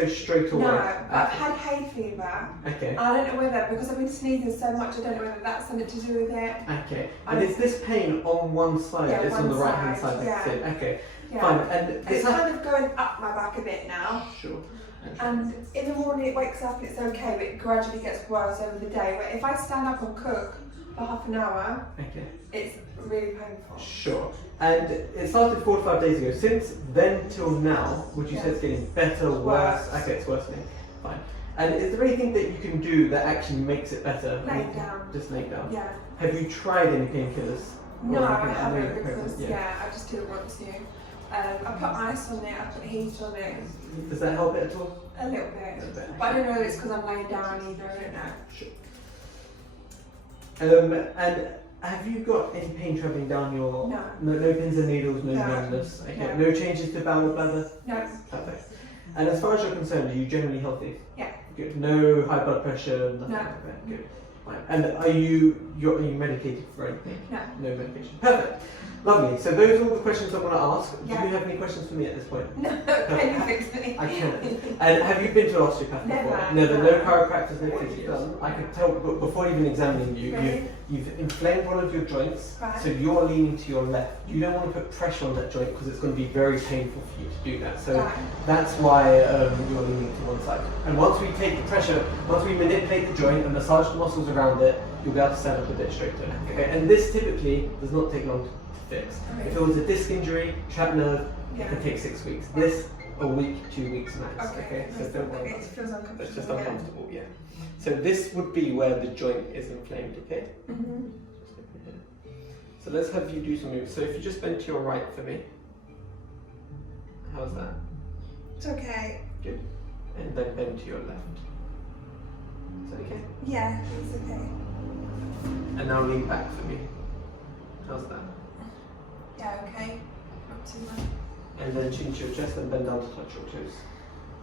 go straight away? No, I've had hay fever. Okay. I don't know whether, because I've been sneezing so much, I don't know whether that's something to do with it. Okay. And is this pain on one side? Yeah, it's on the one right hand side, side. yeah. That's it. Okay. Yeah. Fine. And It's kind of going up my back a bit now. Sure. And in the morning it wakes up and it's okay, but it gradually gets worse over the day. Where if I stand up and cook for half an hour, Okay. it's really painful. Sure. And it started 4 to 5 days ago. Since then till now, would you say it's getting better, worse? Okay, it's worsening. Fine. And is there anything that you can do that actually makes it better? Lay down. Just lay down. Yeah. Have you tried any painkillers? No, Or I anything? haven't know you're because pregnant, I just didn't want to. I put ice on it, I put heat on it, Does that help it at all? a little bit. A little bit. But I don't know if it's because I'm laying down either, I don't know. Sure. And have you got any pain travelling down your... No. No pins and needles, no No. numbness? Okay. No. No changes to bowel, bladder? No. Perfect. And as far as you're concerned, are you generally healthy? Yeah. Good. No high blood pressure, nothing No. like that? Good. Fine. And are you medicated for anything? No. No medication. Perfect. Lovely. So those are all the questions I want to ask. Yeah. Do you have any questions for me at this point? No, can you fix me? I can. And have you been to an osteopath before? Never. No chiropractors, no physios. I could tell before even examining you, Really? you've inflamed one of your joints, Right. so you're leaning to your left. You don't want to put pressure on that joint because it's going to be very painful for you to do that. So Right. that's why you're leaning to one side. And once we take the pressure, once we manipulate the joint and massage the muscles around it, you'll be able to stand up a bit straighter. Okay. And this typically does not take long to fix. Okay. If it was a disc injury, trapped nerve, Yeah. it could take 6 weeks. This, a week, 2 weeks max. Okay, so don't worry It about it. feels uncomfortable. It's just uncomfortable, yeah. So this would be where the joint is inflamed, okay? Mm-hmm. So let's have you do some moves. So if you just bend to your right for me. How's that? It's okay. Good. And then bend to your left. Is that okay? Yeah, it's okay. And now lean back for me. How's that? Yeah, okay. Not too much. And then chin to your chest and bend down to touch your toes.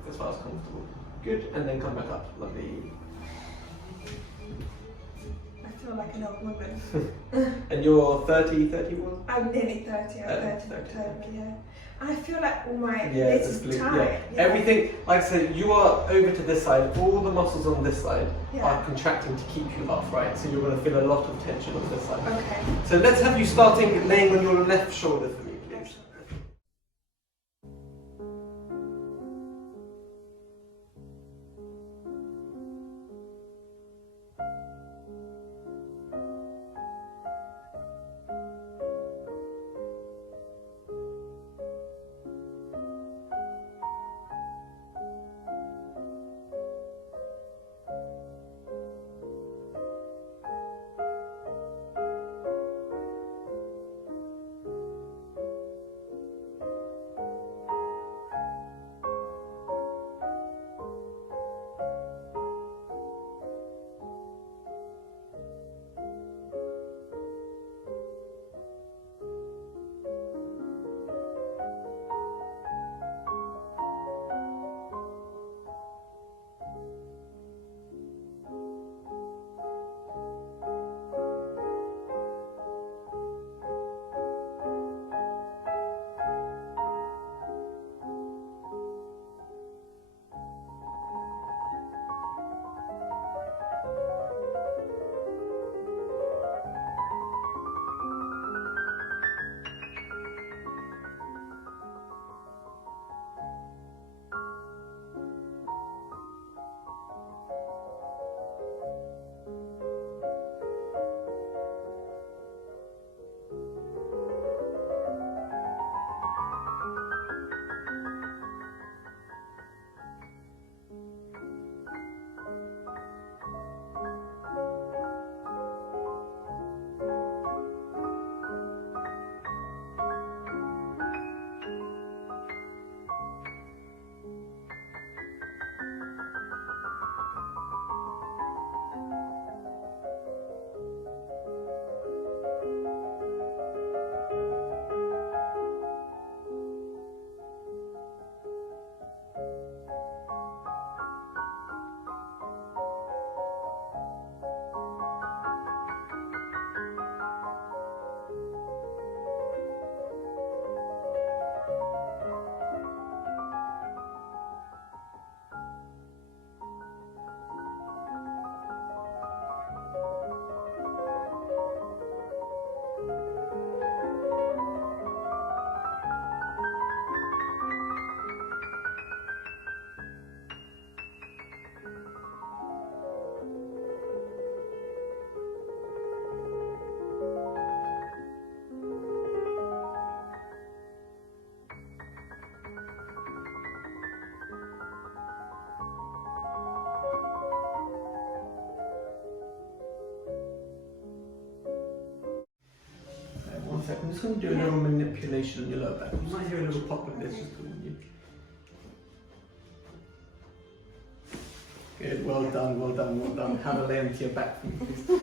As far as comfortable. Good. And then come back up. Lovely. I feel like an old woman. And you're 30, 31? I'm nearly 30, I'm 30 in 30. October, yeah. And I feel like all my Yeah, this it's is blue. tight. Yeah. Everything, like I said, you are over to this side. All the muscles on this side Yeah. are contracting to keep you upright. So you're going to feel a lot of tension on this side. Okay. So let's have you starting laying on your left shoulder for me, please. just going to do a little manipulation on your lower back. You might hear a little pop of this just coming in. Good, well done, well done, well done. Have a lay onto your back for me, please.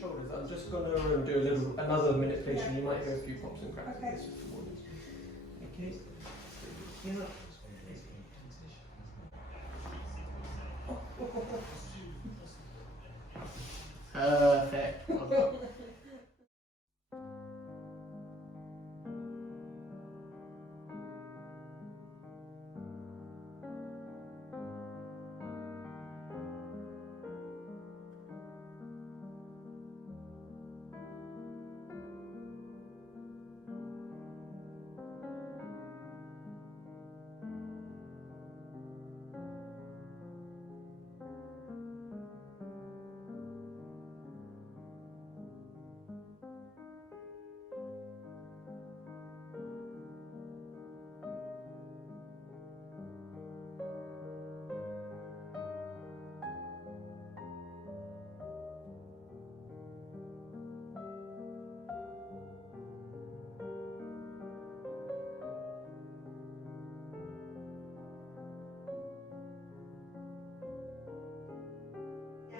Shoulders. I'm just going to do another manipulation. You might hear a few pops and cracks. Okay. This just the morning. Okay. Yeah. Perfect. Well done.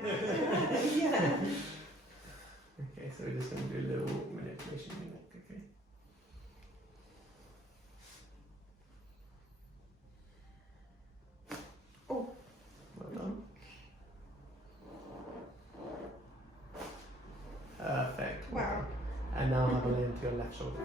Yeah. Okay, so we're just going to do a little manipulation in your neck, okay? Oh. Well done. Perfect. Well Wow. done. And now have a lay into your left shoulder.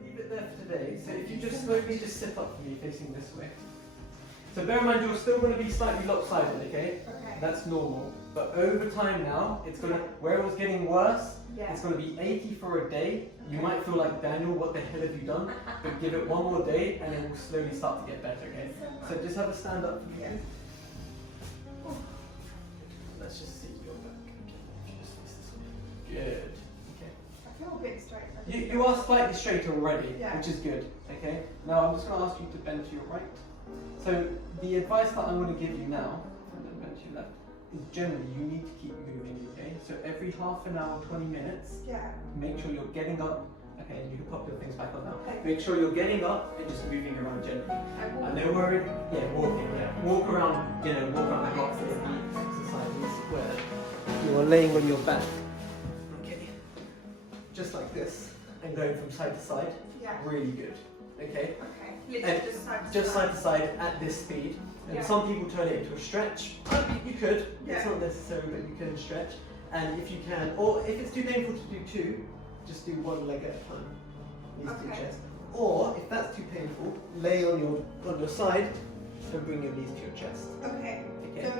Leave it there for today. So if you just slowly just sit up for me, facing this way. So bear in mind you're still going to be slightly lopsided, okay? Okay. That's normal. But over time now, it's going to, where it was getting worse, Yeah. it's going to be achy for a day. You might feel like, Daniel, what the hell have you done? But give it one more day and it will slowly start to get better, okay? So just have a stand up for me. Yeah. Let's just see your back. Okay. Just face this way. Good. Okay. I feel a bit straight. You are slightly straighter already, Yeah. which is good. Okay. Now I'm just going to ask you to bend to your right. So the advice that I'm going to give you now, and then bend to your left, is generally you need to keep moving. Okay. So every half an hour, 20 minutes, Yeah. make sure you're getting up. Okay, and you can pop your things back on now. Okay. Make sure you're getting up and just moving around gently. I I will. know we're in, walking, walk around, walk around the blocks, get the exercises where you are laying on your back. Okay, just like this, and going from side to side. Yeah. Really good. Okay, Okay. Literally And just side to just side to side at this speed. And Yeah. some people turn it into a stretch. You could. Yeah. It's not necessary, but you can stretch. And if you can, or if it's too painful to do two, just do one leg at a time. Knees to Okay. chest. Or if that's too painful, lay on your side and bring your knees to your chest. Okay. Okay. So,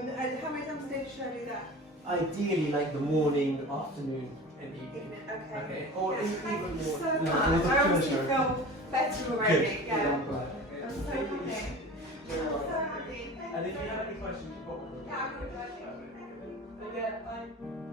how many times a day should I do that? Ideally, like the morning, afternoon, and evening. Okay. Okay. Or Yes, even thank you more. so no, much. or the I honestly cushion. feel better already. Good. Yeah. I'm glad. Okay. I'm so Take it happy. easy. You're I'm so welcome. happy. And if you have any questions, you pop them. Yeah, I'm good. Perfect. care. Bye.